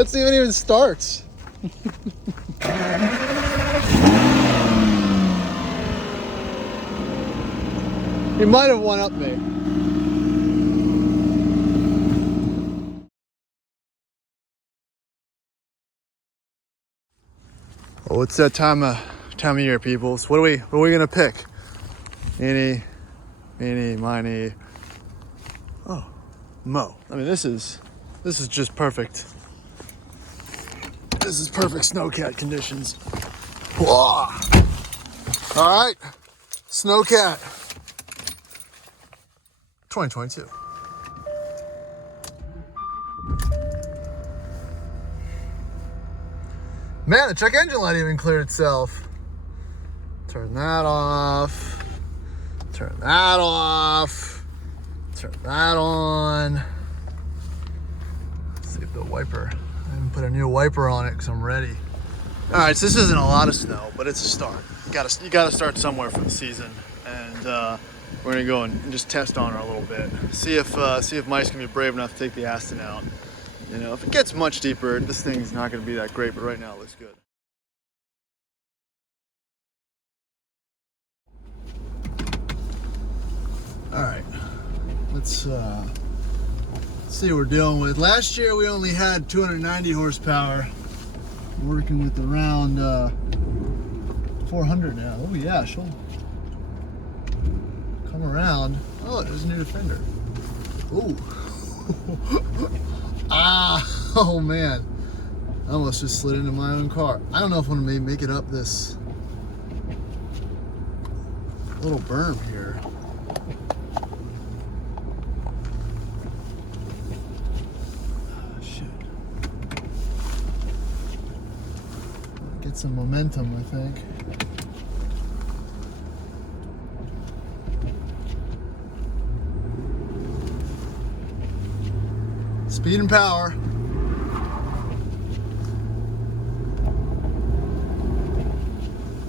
Let's see if it even starts. He might have one up me. Well, it's that time of year, people. So what are we gonna pick? Eeny, meeny, miny. Oh, mo. I mean, this is just perfect. This is perfect snowcat conditions. Whoa. All right, snowcat 2022. Man, the check engine light even cleared itself. Turn that off. Turn that off. Turn that on. Let's see if the wiper, I haven't put a new wiper on it because I'm ready. All right, so this isn't a lot of snow, but it's a start. You gotta start somewhere for the season. And we're gonna go and just test on her a little bit. See if Mike's gonna be brave enough to take the Aston out. You know, if it gets much deeper, this thing's not gonna be that great, but right now it looks good. All right, let's see what we're dealing with. Last year we only had 290 horsepower. We're working with around 400 now. Oh yeah, she'll come around. Oh, there's a new Defender. Ooh. Oh man, I almost just slid into my own car. I don't know if I'm gonna make it up this little berm here. Oh, shit. Get some momentum, I think. Speed and power.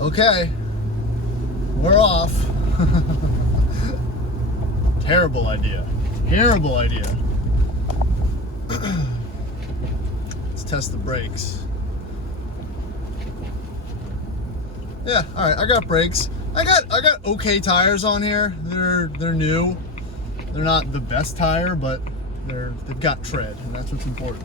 Okay, we're off. Terrible idea. Terrible idea. Let's test the brakes. Yeah, all right, I got brakes. I got okay tires on here. They're new. They're not the best tire, but they've got tread, and that's what's important.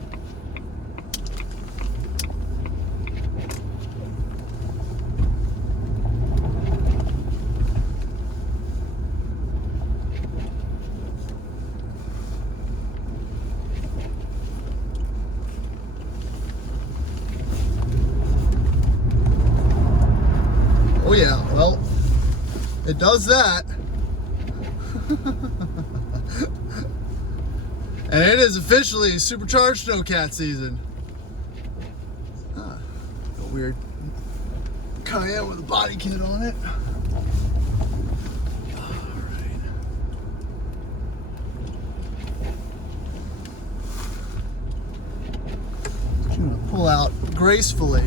Oh yeah, well, it does that. And it is officially supercharged snowcat season. A weird Cayenne with a body kit on it. Alright. I'm gonna pull out gracefully.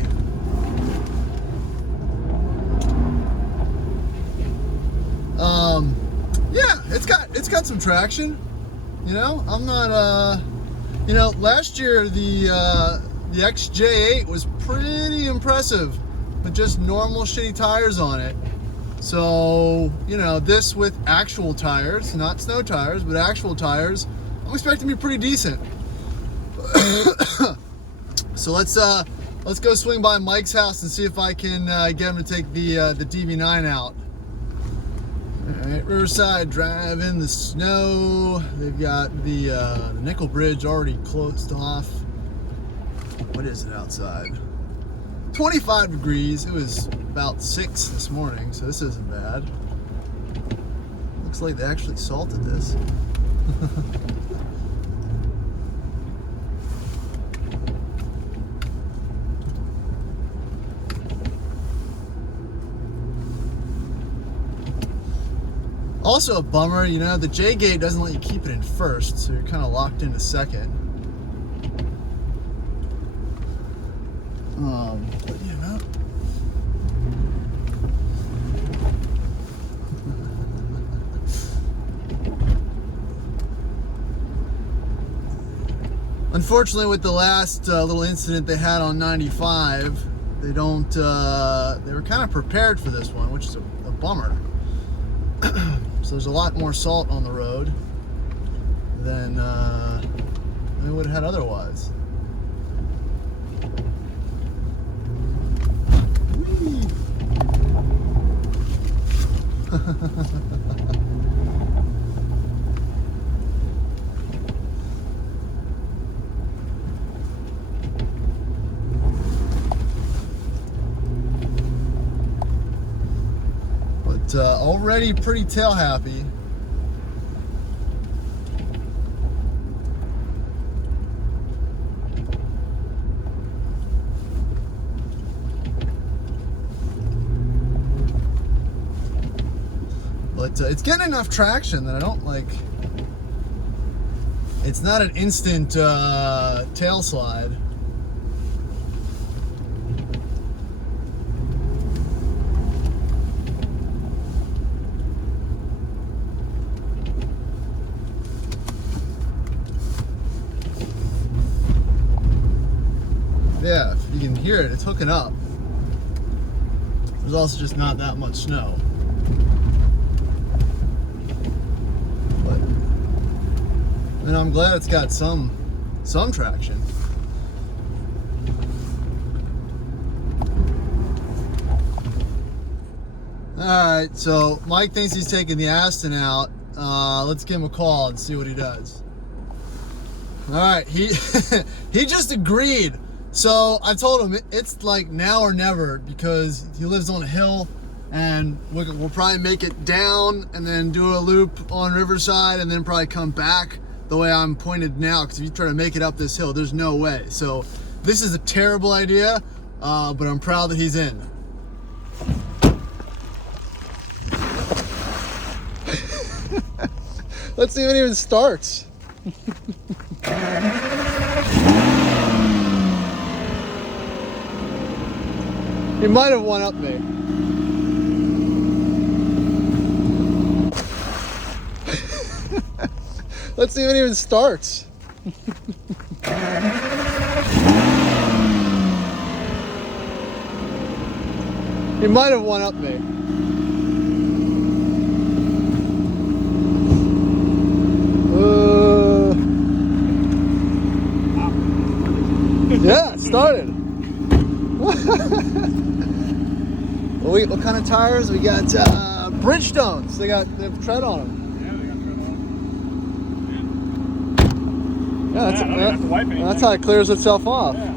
Yeah, it's got some traction. You know, I'm not, you know, last year the XJR was pretty impressive with just normal shitty tires on it. So, you know, this with actual tires, not snow tires, but actual tires, I'm expecting to be pretty decent. So let's go swing by Mike's house and see if I can get him to take the DB9 out. Alright, Riverside Drive in the snow. They've got the Nickel Bridge already closed off. What is it outside? 25 degrees. It was about 6 this morning, so this isn't bad. Looks like they actually salted this. Also a bummer, you know, the J gate doesn't let you keep it in first, so you're kind of locked into second. But you know. Unfortunately, with the last little incident they had on 95, they don't. They were kind of prepared for this one, which is a bummer. So there's a lot more salt on the road than we would have had otherwise. Whee! But already pretty tail happy. But it's getting enough traction that I don't like. It's not an instant tail slide. Yeah, if you can hear it, it's hooking up. There's also just not that much snow. And I'm glad it's got some traction. All right, so Mike thinks he's taking the Aston out. Let's give him a call and see what he does. All right, he he just agreed. So I told him it's like now or never, because he lives on a hill, and we'll probably make it down and then do a loop on Riverside and then probably come back the way I'm pointed now, because if you try to make it up this hill, there's no way. So this is a terrible idea, but I'm proud that he's in. Let's see if it even starts. He might have one up me. Let's see if it even starts. He might have one up me. Yeah, it started. What kind of tires? We got Bridgestones. They have tread on them. Yeah, that's how it clears itself off. Yeah,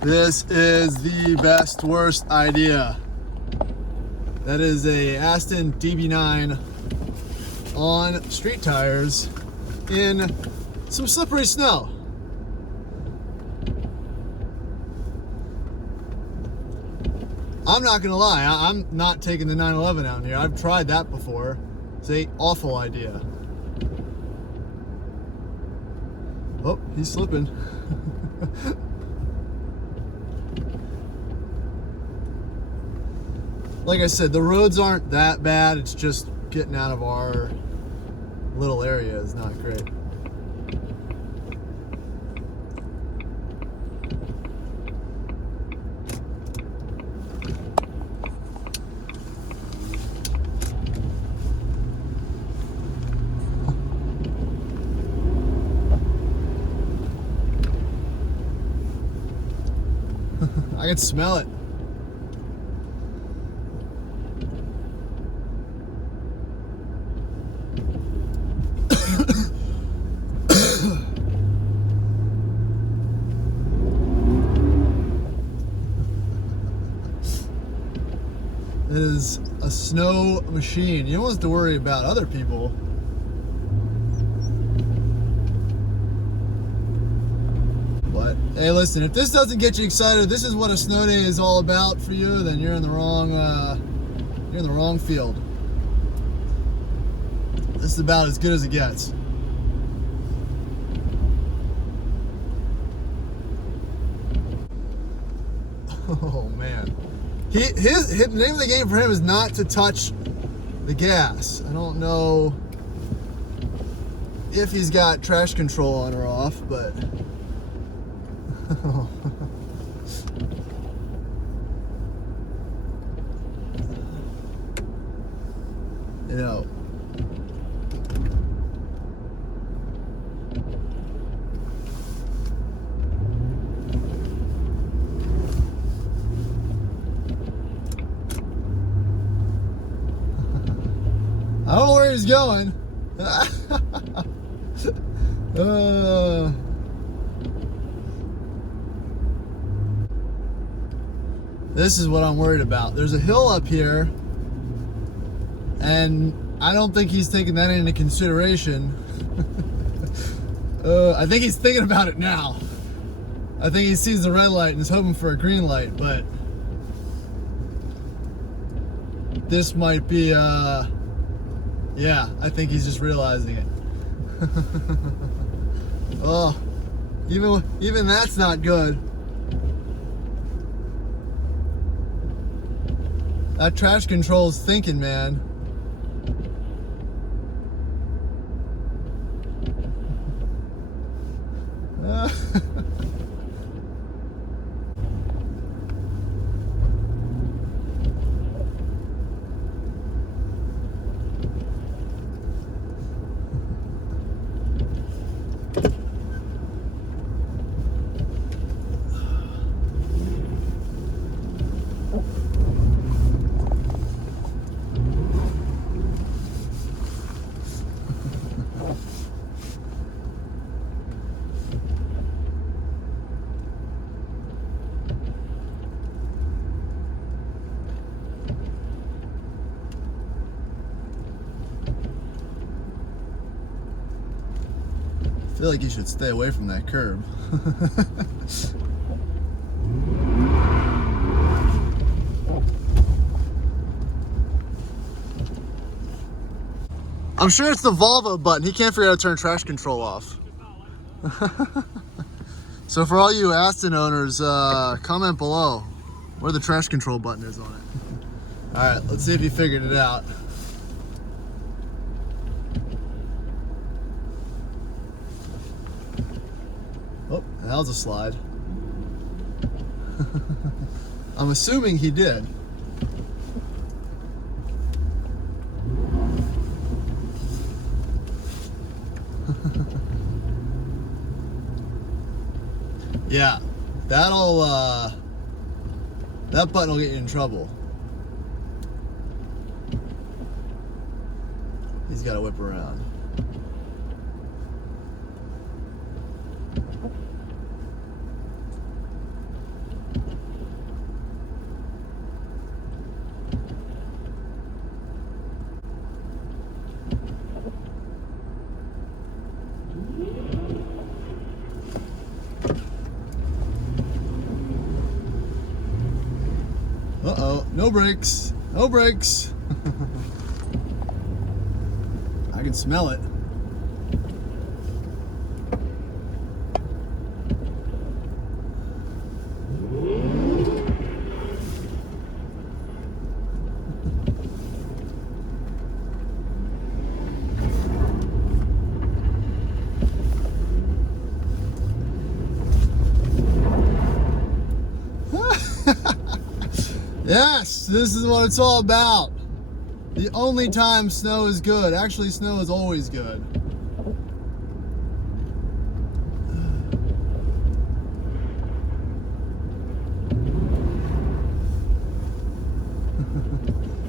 This is the best worst idea. That is a Aston DB9 on street tires in some slippery snow. I'm not gonna lie, I'm not taking the 911 out here. I've tried that before. It's an awful idea. Oh, he's slipping. Like I said, the roads aren't that bad. It's just getting out of our little area is not great. I can smell it. It is a snow machine. You don't have to worry about other people. But hey, listen, if this doesn't get you excited, this is what a snow day is all about for you, then you're in the wrong field. This is about as good as it gets. Oh man. The name of the game for him is not to touch the gas. I don't know if he's got trash control on or off, but you know, I don't know where he's going. This is what I'm worried about. There's a hill up here, and I don't think he's taking that into consideration. I think he's thinking about it now. I think he sees the red light and is hoping for a green light, but this might be, yeah, I think he's just realizing it. Oh, even that's not good. That trash control is thinking, man. I feel like you should stay away from that curb. I'm sure it's the Volvo button. He can't figure out how to turn trash control off. So for all you Aston owners, comment below where the trash control button is on it. All right, let's see if he figured it out. Oh, that was a slide. I'm assuming he did. Yeah, that button will get you in trouble. He's got to whip around. Uh-oh, no brakes, no brakes. I can smell it. Yes, this is what it's all about. The only time snow is good. Actually, snow is always good.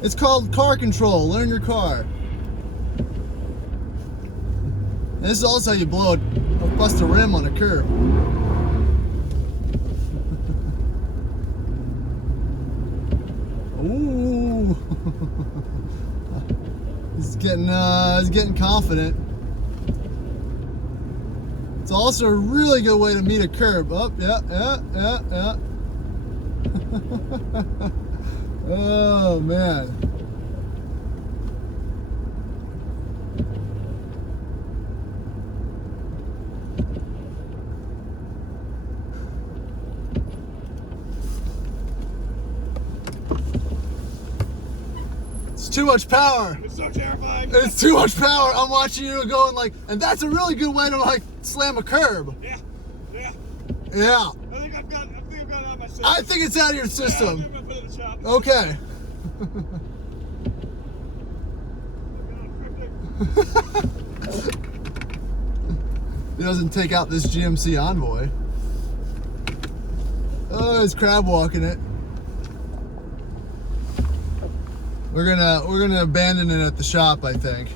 It's called car control. Learn your car. And this is also how you bust a rim on a curb. Ooh. He's getting confident. It's also a really good way to meet a curb. Oh, yeah. Oh, man. too much power. It's so terrifying. It's too much power. I'm watching you go and that's a really good way to slam a curb. Yeah. Yeah. I think I've got it out of my system. I think it's out of your system. Yeah, I'm gonna put it in the shop. Okay. He doesn't take out this GMC Envoy. Oh, he's crab walking it. We're gonna abandon it at the shop, I think.